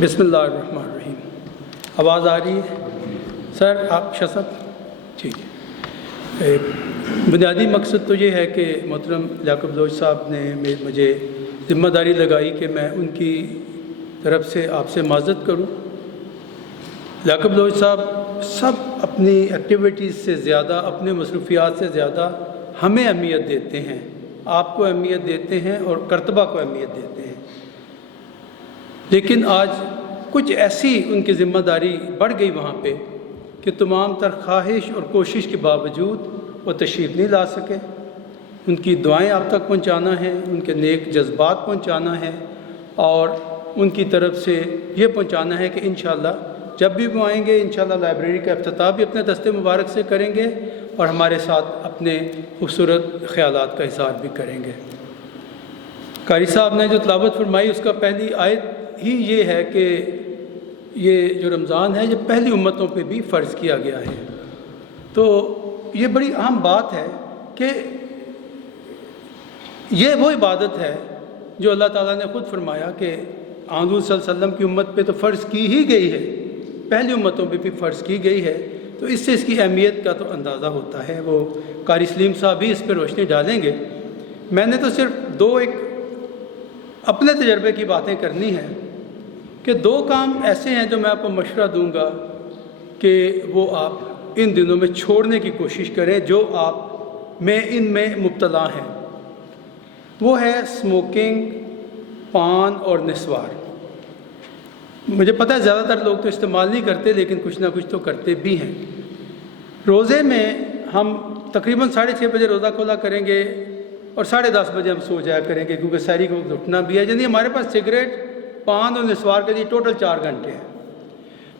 बिस्मिल्लाहिर्रहमानिर्रहीम। आवाज़ आ रही है सर? आप शसब ठीक है। बुनियादी मकसद तो ये है कि मोहतरम याकूब बलोच साहब ने मुझे ज़िम्मेदारी लगाई कि मैं उनकी तरफ से आपसे माज़रत करूं। याकूब बलोच साहब सब अपनी एक्टिविटीज़ से ज़्यादा, अपने मसरूफियात से ज़्यादा हमें अहमियत देते हैं, आपको अहमियत देते हैं और करतबा को अहमियत देते हैं। लेकिन आज कुछ ऐसी उनकी ज़िम्मेदारी बढ़ गई वहाँ पे कि तमाम तर ख्वाहिश और कोशिश के बावजूद वो तशरीफ़ नहीं ला सके। उनकी दुआएं आप तक पहुँचाना है, उनके नेक जज्बात पहुँचाना है और उनकी तरफ से ये पहुँचाना है कि इंशाअल्लाह जब भी वो आएंगे इंशाअल्लाह लाइब्रेरी का इफ्तिताह भी अपने दस्ते मुबारक से करेंगे और हमारे साथ अपने खूबसूरत ख़यालात का इज़हार भी करेंगे। कारी साहब ने जो तिलावत फरमाई उसका पहली आयत ही ये है कि ये जो रमज़ान है ये पहली उम्मतों पे भी फ़र्ज़ किया गया है। तो ये बड़ी अहम बात है कि ये वो इबादत है जो अल्लाह ताला ने ख़ुद फरमाया कि हुज़ूर सल्लल्लाहु अलैहि वसल्लम की उम्मत पे तो फ़र्ज़ की ही गई है, पहली उम्मतों पे भी फ़र्ज़ की गई है। तो इससे इसकी अहमियत का तो अंदाज़ा होता है। वो कारी सलीम साहब भी इस पर रोशनी डालेंगे। मैंने तो सिर्फ एक अपने तजर्बे की बातें करनी है कि 2 काम ऐसे हैं जो मैं आपको मशवरा दूंगा कि वो आप इन दिनों में छोड़ने की कोशिश करें, जो आप में इनमें मुब्तला हैं। वो है स्मोकिंग, पान और निस्वार। मुझे पता है ज़्यादातर लोग तो इस्तेमाल नहीं करते, लेकिन कुछ ना कुछ तो करते भी हैं। रोज़े में हम तकरीबन 6:30 बजे रोज़ा खोला करेंगे और 10:30 बजे हम सो जाया करेंगे, क्योंकि सहरी को उठना भी है। यानी हमारे पास सिगरेट, पान और निस्वार के लिए टोटल 4 घंटे हैं।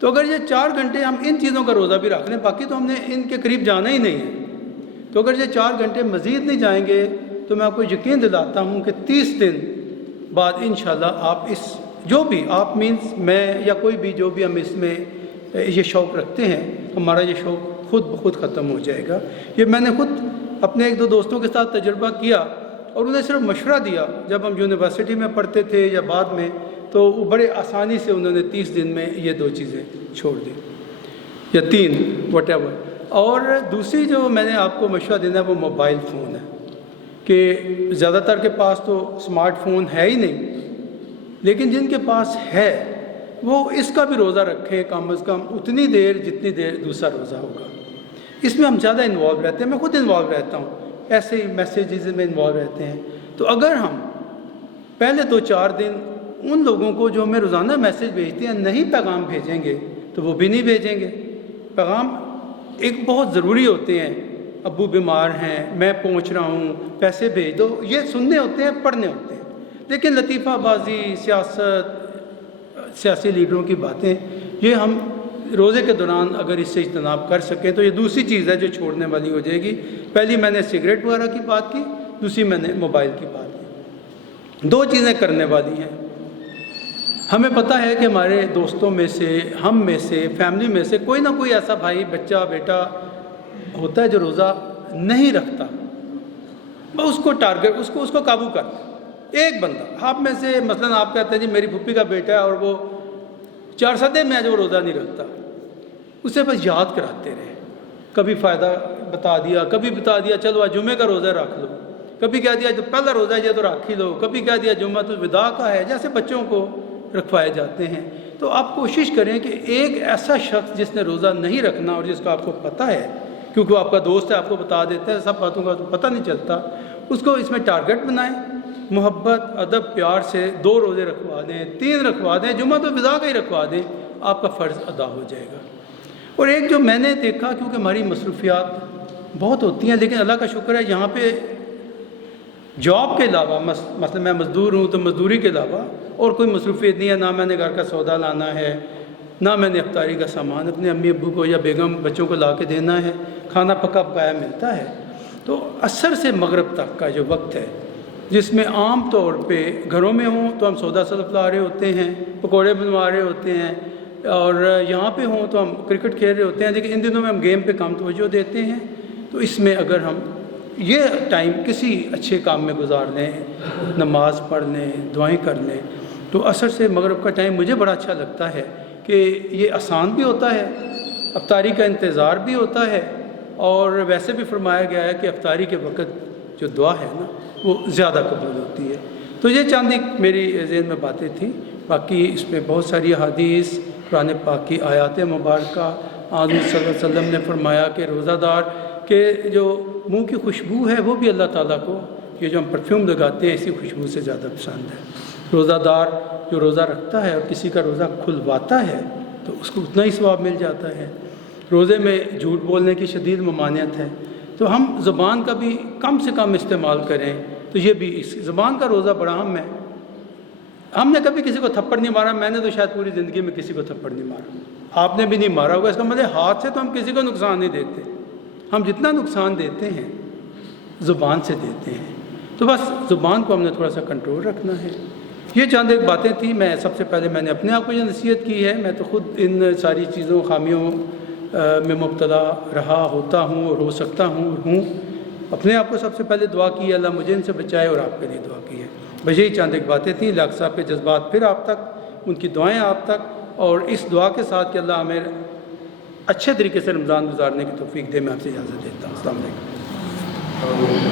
तो अगर ये 4 घंटे हम इन चीज़ों का रोज़ा भी रख लें, बाकी तो हमने इनके करीब जाना ही नहीं है। तो अगर ये 4 घंटे मज़ीद नहीं जाएंगे तो मैं आपको यकीन दिलाता हूँ कि 30 दिन बाद इंशाल्लाह आप इस जो भी आप मीन्स मैं या कोई भी जो भी हम इसमें ये शौक़ रखते हैं, हमारा ये शौक़ खुद ब खुद ख़त्म हो जाएगा। ये मैंने खुद अपने 1-2 दोस्तों के साथ तजुर्बा किया और उन्हें सिर्फ मशवरा दिया जब हम यूनिवर्सिटी में पढ़ते थे या बाद में, तो वो बड़े आसानी से उन्होंने 30 दिन में ये 2 चीज़ें छोड़ दी या 3 वटेवर। और दूसरी जो मैंने आपको मशवरा देना है वो मोबाइल फ़ोन है कि ज़्यादातर के पास तो स्मार्टफोन है ही नहीं, लेकिन जिनके पास है वो इसका भी रोज़ा रखें कम अज़ कम उतनी देर जितनी देर दूसरा रोज़ा होगा। इसमें हम ज़्यादा इन्वॉल्व रहते हैं, मैं खुद इन्वॉल्व रहता हूँ, ऐसे ही मैसेजेस में इन्वॉल्व रहते हैं। तो अगर हम पहले 2-4 दिन उन लोगों को जो हमें रोज़ाना मैसेज भेजते हैं नहीं पैगाम भेजेंगे तो वो भी नहीं भेजेंगे। पैगाम एक बहुत ज़रूरी होते हैं, अब्बू बीमार हैं, मैं पहुंच रहा हूं, पैसे भेज दो, ये सुनने होते हैं, पढ़ने होते हैं। लेकिन लतीफ़ाबाजी, सियासत, सियासी लीडरों की बातें, ये हम रोज़े के दौरान अगर इससे इज्तनाब कर सकें तो ये दूसरी चीज़ है जो छोड़ने वाली हो जाएगी। पहली मैंने सिगरेट वगैरह की बात की, दूसरी मैंने मोबाइल की बात की। 2 चीज़ें करने वाली हैं। हमें पता है कि हमारे दोस्तों में से, हम में से, फैमिली में से कोई ना कोई ऐसा भाई, बच्चा, बेटा होता है जो रोज़ा नहीं रखता। उसको टारगेट, उसको काबू कर। एक बंदा आप में से, मसलन आप कहते हैं जी मेरी फुप्पी का बेटा है और वो 4 सदे में है जो रोज़ा नहीं रखता, उसे बस याद कराते रहे। कभी फ़ायदा बता दिया, कभी बता दिया चलो आज जुमे का रोज़ा रख लो, कभी कह दिया जो पहला रोज़ा है ये तो रख ही लो, कभी कह दिया जुम्मा तो विदा का है, जैसे बच्चों को रखवाए जाते हैं। तो आप कोशिश करें कि एक ऐसा शख्स जिसने रोज़ा नहीं रखना और जिसका आपको पता है, क्योंकि वो आपका दोस्त है, आपको बता देता है, सब बातों का तो पता नहीं चलता, उसको इसमें टारगेट बनाएं। मोहब्बत, अदब, प्यार से 2 रोज़े रखवा दें, 3 रखवा दें, जुम्मा तो विदा का ही रखवा दें, आपका फ़र्ज़ अदा हो जाएगा। और एक जो मैंने देखा, क्योंकि हमारी मसरूफियात बहुत होती हैं, लेकिन अल्लाह का शुक्र है यहाँ पे जॉब के अलावा, मतलब मैं मज़दूर हूँ तो मज़दूरी के अलावा और कोई मसरूफियत नहीं है। ना मैंने घर का सौदा लाना है, ना मैंने इफ्तारी का सामान अपने अम्मी अब्बू को या बेगम बच्चों को ला के देना है, खाना पका पकाया मिलता है। तो असर से मगरब तक का जो वक्त है, जिसमें आम तौर पे घरों में हों तो हम सौदा सल्फ ला रहे होते हैं, पकौड़े बनवा रहे होते हैं, और यहाँ पे हों तो हम क्रिकेट खेल रहे होते हैं, लेकिन इन दिनों में हम गेम पे कम तवज्जो देते हैं। तो इसमें अगर हम ये टाइम किसी अच्छे काम में गुजार लें, नमाज पढ़ लें, दुआएं कर लें, تو عصر سے مغرب کا ٹائم مجھے بڑا اچھا لگتا ہے کہ یہ آسان بھی ہوتا ہے، افطاری کا انتظار بھی ہوتا ہے، اور ویسے بھی فرمایا گیا ہے کہ افطاری کے وقت جو دعا ہے نا وہ زیادہ قبول ہوتی ہے۔ تو یہ چند ایک میری ذہن میں باتیں تھیں، باقی اس میں بہت ساری احادیث، قرآن پاک کی آیات مبارکہ، حضور صلی اللہ علیہ وسلم نے فرمایا کہ روزہ دار کے جو منہ کی خوشبو ہے وہ بھی اللہ تعالیٰ کو یہ جو ہم پرفیوم لگاتے ہیں اسی خوشبو سے زیادہ پسند ہے۔ روزہ دار جو روزہ رکھتا ہے اور کسی کا روزہ کھلواتا ہے تو اس کو اتنا ہی ثواب مل جاتا ہے۔ روزے میں جھوٹ بولنے کی شدید ممانعت ہے، تو ہم زبان کا بھی کم سے کم استعمال کریں، تو یہ بھی اس زبان کا روزہ بڑا اہم ہے۔ ہم نے کبھی کسی کو تھپڑ نہیں مارا، میں نے تو شاید پوری زندگی میں کسی کو تھپڑ نہیں مارا، آپ نے بھی نہیں مارا ہوگا، اس کا مطلب ہاتھ سے تو ہم کسی کو نقصان نہیں دیتے، ہم جتنا نقصان دیتے ہیں زبان سے دیتے ہیں، تو بس زبان کو ہم نے تھوڑا سا کنٹرول رکھنا ہے۔ یہ چند ایک باتیں تھیں، میں سب سے پہلے میں نے اپنے آپ کو یہ نصیحت کی ہے، میں تو خود ان ساری چیزوں خامیوں میں مبتلا رہا ہوتا ہوں اور ہو سکتا ہوں اور ہوں۔ اپنے آپ کو سب سے پہلے دعا کی ہے اللہ مجھے ان سے بچائے، اور آپ کے لیے دعا کی ہے۔ بس یہی چند ایک باتیں تھیں، لاکھ صاحب کے جذبات پھر آپ تک، ان کی دعائیں آپ تک، اور اس دعا کے ساتھ کہ اللہ ہمیں اچھے طریقے سے رمضان گزارنے کی توفیق دے، میں آپ سے اجازت دیتا ہوں۔ السلام علیکم۔